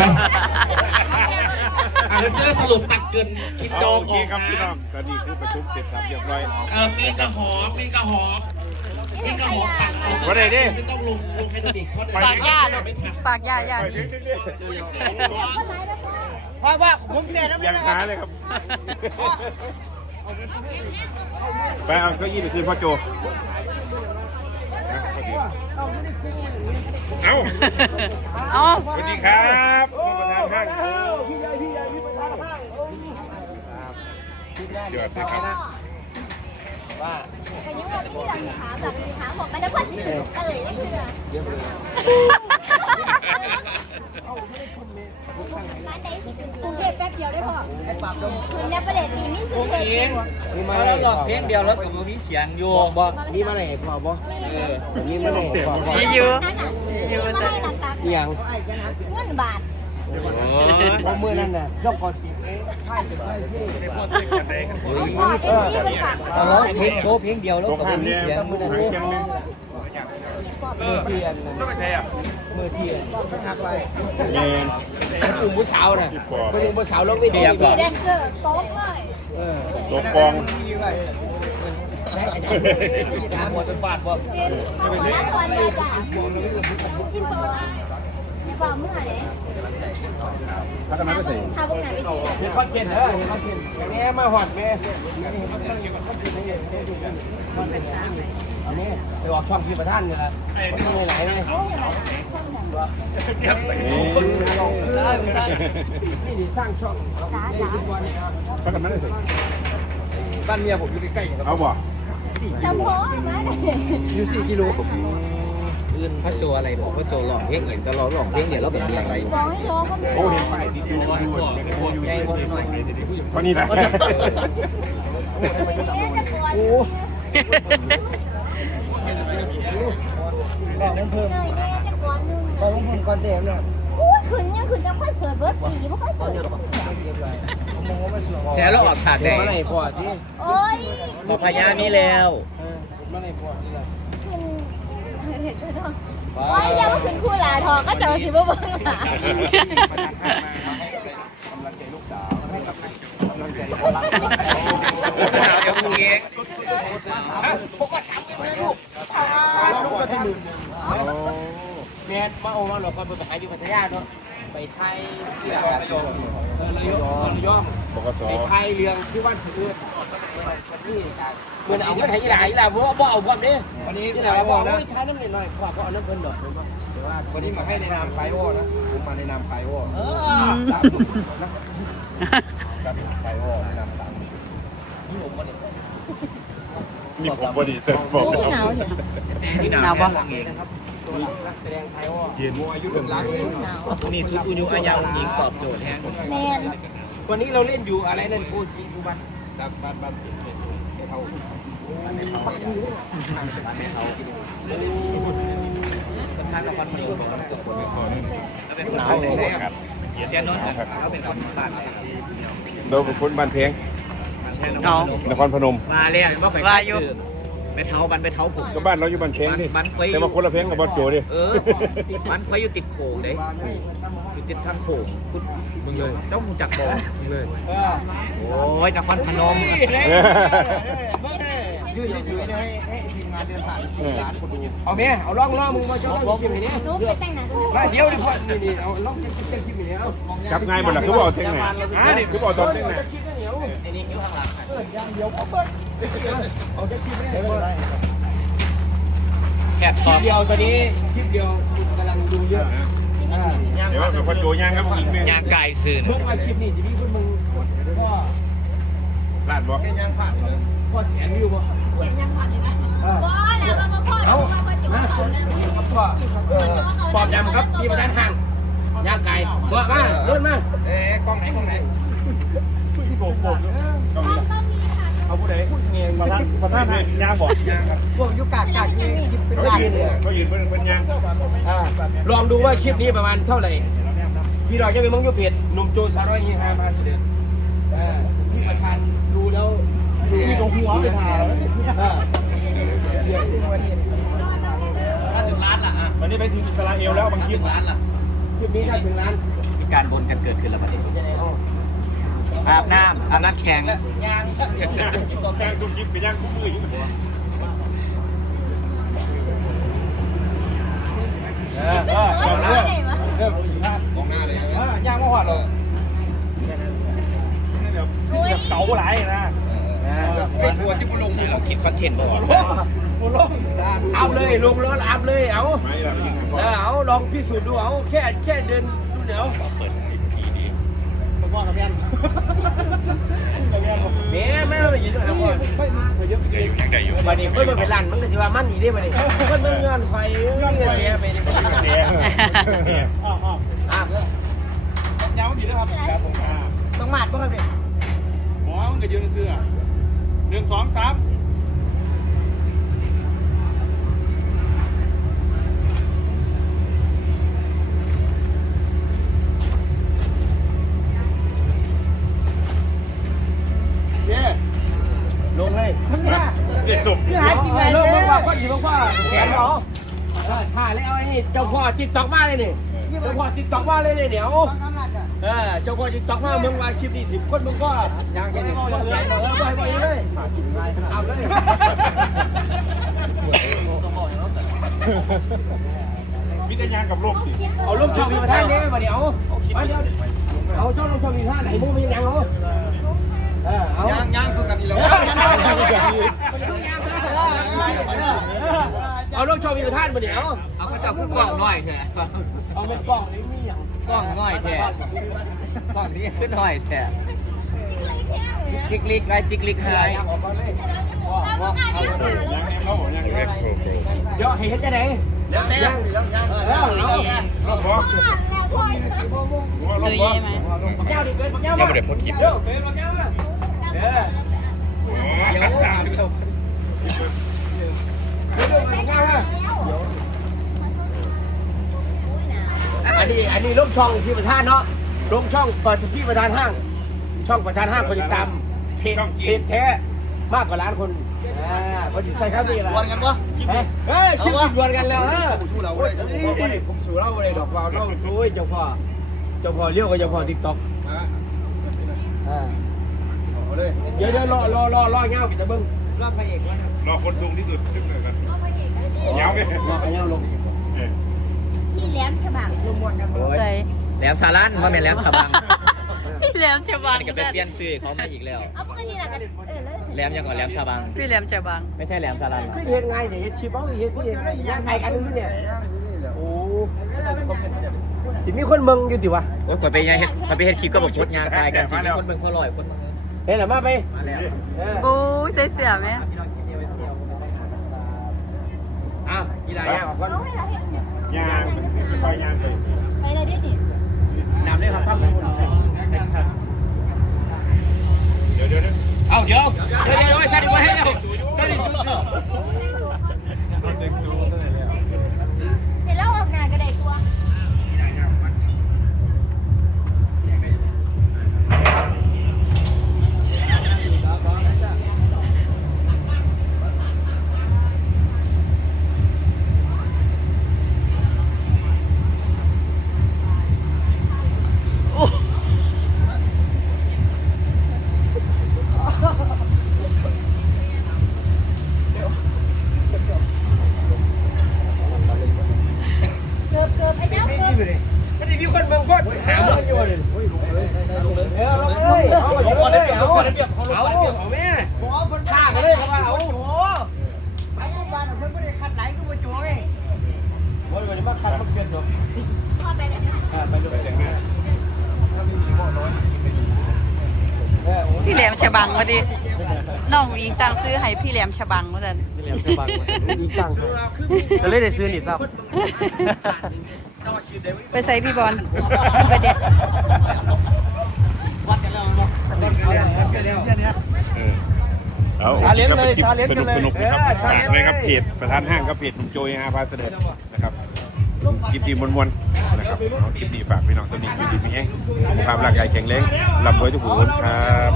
ไปอะแล้วเสื้อสรุปตัดเกินกินดโอองเคออกครับพี่น้อนะงตอนนี้คือประชุมเสร็จสับเรียบร้อย เออมีกระหอมมีกระหอมมีกระหอมปักวันไหนดิไม่ต้องลงลงแคทอลิกเพราะปากย่าลูกไม่ทันปากย่าย่านี่เพราะว่าผมแก่แล้วไม่ยังได้หาเลยครับ ไปเอาเก้าอี้ไปคืนพ่อโจ เอ้าเอ้าสวัสดีครับท่านประธานห้างพี่ใหญ่พี่ใหญ่พี่ประธานห้างเดือดเลยครับแต่ยังว่าที่หลังขาแบบมีขาบอกมันจะพันถึงเอ่ยได้คือร้านใดสิ กรุงเทพแป๊บเดียวได้พอคืนนี้ประเดี๋ยวตีมิสเทสนี่มาแล้วหลอกเพลงเดียวแล้วกับมีเสียงอยู่บ่นี่มาไหนพอบ่เออนี่มาไหนพอบ่มีอยู่นั่นน่ะมีมาให้หนักตักอย่างเงินบาทเพราะมื่อนั้นน่ะยกคอตีเอ๊ะพอเต็มที่เป็นฝักเอาร้องเพลงโชว์เพลงเดียวแล้วตรงกับห้างมีเนี่ยเสียงมืมื่ออนั้นหางเนี่ยเทียนเลยมือเทียนต้องไปใช้อะ มือเทียนทักไปเงินกลุ่มผู้สาวน่ะไม่ใช่ผู้สาวลงไปดีมีแดนเซอร์โต๊ะเลยเออตัวปองหมดจนบาดบ่มาขอรับก่อนเลยจ้ะกินโต๊ะในความเมื่อไหร่พัฒนาไปใส่ถ้าพวกไหนไม่ดีเห็นคอนเทนต์เด้อเห็นคอนเทนต์แม่มาหอดแม่เห็นคอนเทนต์เกี่ยวกับคอนเทนต์นี่อันนี้ไปออกช่องพี่ประธานเนี่ยละต้องหลายๆไหมนี่ดิสร้างช่องจ้าจ้าพัฒนาไปใส่บ้านเมียผมอยู่ใกล้ๆกันครับเอาบ่จำพอมาเลยอยู่สี่กิโลอื่นพระโจอะไรบอกพระโจหลอกเพลงเหมือนจะร้องหลอกเพลงเดี๋ยวเราแบบมีอะไรสองให้ร้องก็ไม่โอ้เห็นป้ายติดอยู่อยู่ไม่ได้โอ้อยู่ใหญ่บ่หน่อยเพราะนี่แหละโอ้ บอกเพิ่มเลยเนี่ยจะก่อนนึงบอกเพิ่มก่อนเต็มเนี่ยอู้ขึ้นยังขึ้นจะค่อยเสิร์ฟเบิร์ดปีไม่ค่อยเสิร์ฟแชร์แล้วออกฉากแดงมาไหนพอที่โอ้ยบอกพญานี้แล้วมาไหนพอที่ละขึ้นเห็นช่วยน้องโอ้ยยังไม่ขึ้นคู่หลาทองก็จะมาสิบเบิ้งหลาเดี๋ยวมึงเองลูกกระถิ่น แม่มาโอ้มาหลอกคนไปขายอยู่พัทยาเนาะไปไทยเชื่อระยองเออระยองระยองปกสไปไทยเรืองที่บ้านสือเหมือนเอาเงินไทยหลายล่ะเพราะว่าบ่เอาความนี้วันนี้นี่แหละบอกนะท้ายน้ำหน่อยๆขวาเพราะเอาน้ำเพิ่นดอกว่าวันนี้มาให้ในนามไฟโอนะผมมาในนามไฟโอเออสามนะกับไฟโอในนามสามนี่ผมบอดีเสร็จผมที่หนาวเนี่ยหนาวปะนักแสดงไทยว่า เย็นมัวอายุถึงล้านเลยหนาวนี่สุดอุยุอายังหญิงตอบโจทย์แทนแมนวันนี้เราเล่นอยู่อะไรนั่นโคสีสุวรรณครับบ้านบ้านไม่เท่าบ้านไม่เท่าห่างจากบ้านไม่เท่ากินประธานละครมันของคอนเสิร์ตหนาวเลยครับเจนนท์เขาเป็นคนบ้านเราเป็นคนบ้านเพลงเอานครพนม มาเลยว่าไปว่าอยู่ไป เท้าบันไปเท้าผมก็บ้านเราอยู่บ้านเพลงนี่บ้านไฟแต่มาคนละเพลงกับบอสโจดิเออบ้านไฟอยู่ติดโขงเด้อยู่ติดทางโขงคุณมึงเลยต้องจักบอกมึงเลยโอ้ยนครพนม ยื่นเฉยๆให้ให้ทีมงานเดินผ่านสี่ล้านคนดูเอาแม่เอาล่องล่องมึงมาชอบล่องคลิปนี้หนูไปแต่งหน้าตรงนี้มาเดี๋ยวดิพ่อนี่นี่เอาล่องคลิปคลิปคลิปนี้เอาจับง่ายหมดละคือบอกเท่งไหนอ่านี่คือบอกตอนเท่งไหนไอ้นี่อยู่ข้างหลังไม่เป็นไรแคบคลิปเดียวตอนนี้คลิปเดียวกำลังดูเยอะเดี๋ยวเป็นคนโจย่างครับอีกนึงยางไก่สื่อมึงมาคลิปนี้จะมีคนมึงพ่อลาดบ่แค่ย่างผ่านเลยพ่อแสนวิวบ่ ยังผ่านเลยนะบ่แล้วก็มาพ่อเรามาประจุเขานะพ่อปอบยำครับพี่ประธานห่างยางไก่เบามาเลื่อนมาเอ๊ะกล้องไหนกล้องไหนต้องมีค่ะเอาผู้ใดประธาท่านประธานย่างบอกย่างครับพวกยุกากากที่เป็นเขากากยืนเขายืนเป็นเป็นย่างลองดูว่าคลิปนี้ประมาณเท่าไหร่พี่เราจะไปมึงยูเพจหนุ่มโจสารอยเฮฮามาเสด็จพี่ประธานดูแล้ว พี่ตรงหัวไปถ่ายถ้าถึงล้านล่ะวันนี้ไปถึงอิสราเอลแล้วบางคลิปล้านล่ะคลิปนี้ถ้าถึงล้านการบนกันเกิดขึ้นแล้วประเด็นอาบน้ำอาบน้ำแข็งยางแกงตุ้มยิบไปย่างกุ้มืออยู่เออเออเฮ้ยเอเอาอไหนวะเออย่างมาหอดเลยโอ้ยเก๋าไหลยนะ วร์ที่บุลงเราคิดคอนเทนต์บ่เอาเลยลงรถอัพเลยเอาไม่ละยิงเออเอาลองพิสูจน์ดูเอาแค่แค่เดินดูเดี๋ยวเปิดทีดีแม่แม่ไม่ยินด้วยนะพ่อยังได้อยู่บัดนี้เพิ่นมาเป็นร้านมันก็สิว่ามันอีเด้บัดนี้เพิ่นเบิ่งเงินไฟเงินเสียไปนี่เสียเสียอะยาวดีแล้วครับครับผมอ่าต้องมาดบ่ครับนี่หมอมันก็ยืนเสื้อ หนึ่งสองสามลงเลยเด็กสมหาจริงไงเลิกบอกว่าคนอยู่บอกว่าแขนเหรอเออถ่ายแล้วไอ้นี่เจ้าพ่อติ๊กต็อกมาเลยนี่เจ้าพ่อติ๊กต็อกมาเลยนี่เดี๋ยว เออเจ้าพ่อติ๊กตอกมาเมืองว่าคลิปนี้สิบคนมึงก็ยังแค่นี้เออเออไปไปเลยเอาเลยมิตรยานกับลกสิเอาลูกช่องมีท่านนี้ยมาเดี๋ยวเอาเดี๋ยวเอาเจ้าลูกช่องมีท่าไหนมูมียังเอาเอย่างย่างคือกันนี่แล้วเอาลูกช่องมีท่านมาเดี๋ยวเอาก็จะพูดกล้องหน้อยแท้เอาเป็นกล้องนี่ กล้องน้อยแท้กล้องที่ขึ้นน้อยแท้จิกลิกไงจิกลิกไฮออกมาเลยแล้วก็การเดินหาแล้วยังเขาบอกยังเล็กโกโก้เดี๋ยวให้เห็นจะไหนเดี๋ยวยังเออเอารอบบอกผ่านแล้วพ่อตัวเย่ไหมเจ้าดิเกินเจ้ายังไม่ได้พดคลิปเดี๋ยวเกินเจ้าเด้อ เดี๋ยวตาม เดี๋ยวเดี๋ยวเจ้า อันนี้อันนี้ลงช่องที่ประธานเนาะลงช่องเปิดที่ประธานห้าง ช่องประธานห้างคนติดตามเพจเพจแท้มากกว่าล้านคนอ่าคนติดใส่ครับนี่แหละวนกันวะเฮ้ยชิมดวนกันแล้วเออสู้เราเลยผมสู้เราเลยดอกว่าเราโอ้ยเจ้าพ่อเจ้าพ่อเลี้ยวกับเจ้าพ่อทิกต็อกเดี๋ยวเดี๋ยวรอรอรอรอเงากิจะเบิ้งรอบพระเอกวะรอคนสูงที่สุดขึ้นเลยกันยาวไหมรอเงาลง ที่แหลมฉบัง ใส่ แหล มสารันว่าแม่นแหลมสะบังพี่แหลมฉบังนี่ก็เป็นเปลี่ยนชื่อเขามาอีกแล้วเอาปกติแหละกันเออแล้วแหลมยังก่อนแหลมสะบัง พี่แหลมฉบัง ไม่ใช่แหลมสารันขึ้นเห็นไงเนี่ยเห็นชิปเอาเห็นพี่เห็นย่างไก่กันนึงเนี่ยโอ้สิมีคนเมืองอยู่ดิวะโอ้ยก่อนไปยังเฮ็ดก่อนไปเฮ็ดคลิปก็บอกชดงานตายกันสิมีคนเบิ่งพอลอยคนเมาเห็นหรือมาไปมาแล้วโอ้ยใส่เสื้อไหมอะกีฬายางออกก่อนเนี่ยยางไปยางไปไปเลยดิ ดินำเลยครับฟังเดี๋ยวเดี๋ยวเอาเดี๋ยวเดี๋ยวเดี๋ยวท่านมาให้เดี๋ยวท่านอีกชุด เห็นแล้วออกงานกระไดตัว เกือบเกือบไอ้เจ้าเกือบ ไม่ได้มีคนเมืองคนหาเมืองอยู่เลยเออเลยเอาเอาเอาเลยเอาเอาเอาแม่ฆ่ากันเลยเขาว่าเอาโอ้ไปที่บ้านเพิ่นไม่ได้คัดไหลก็มาจ่อยโอ้ยวันนี้มาคัดมาเกินหรอก พ่อไปเลย ไปดูไปแต่งงาน พี่แหลม ฉบังมาดิน้องอิงตังซื้อให้พี่แหลมฉบังมาสันเรียนสบายอีกตั้งจะเล่นได้ซื้อนี่ซ้ไปใส่พี่บอลไปเด็ดเอาชาเลนจ์เลยคลิปชาเลนจ์สนุกเลยสนุกนะครับเออชาฝากเลนจ์เลยครับเลยเพจประธานห้างกับเพจหนุ่มโจยอาพาเสด็จนะครับคลิปดีมวนๆนะครับเอาคลิปนี้ฝากพี่น้องตัวนี้อยู่ดีมีแห้งสุขภาพร่างกายแข็งแรงลำรวยทุกคนครับ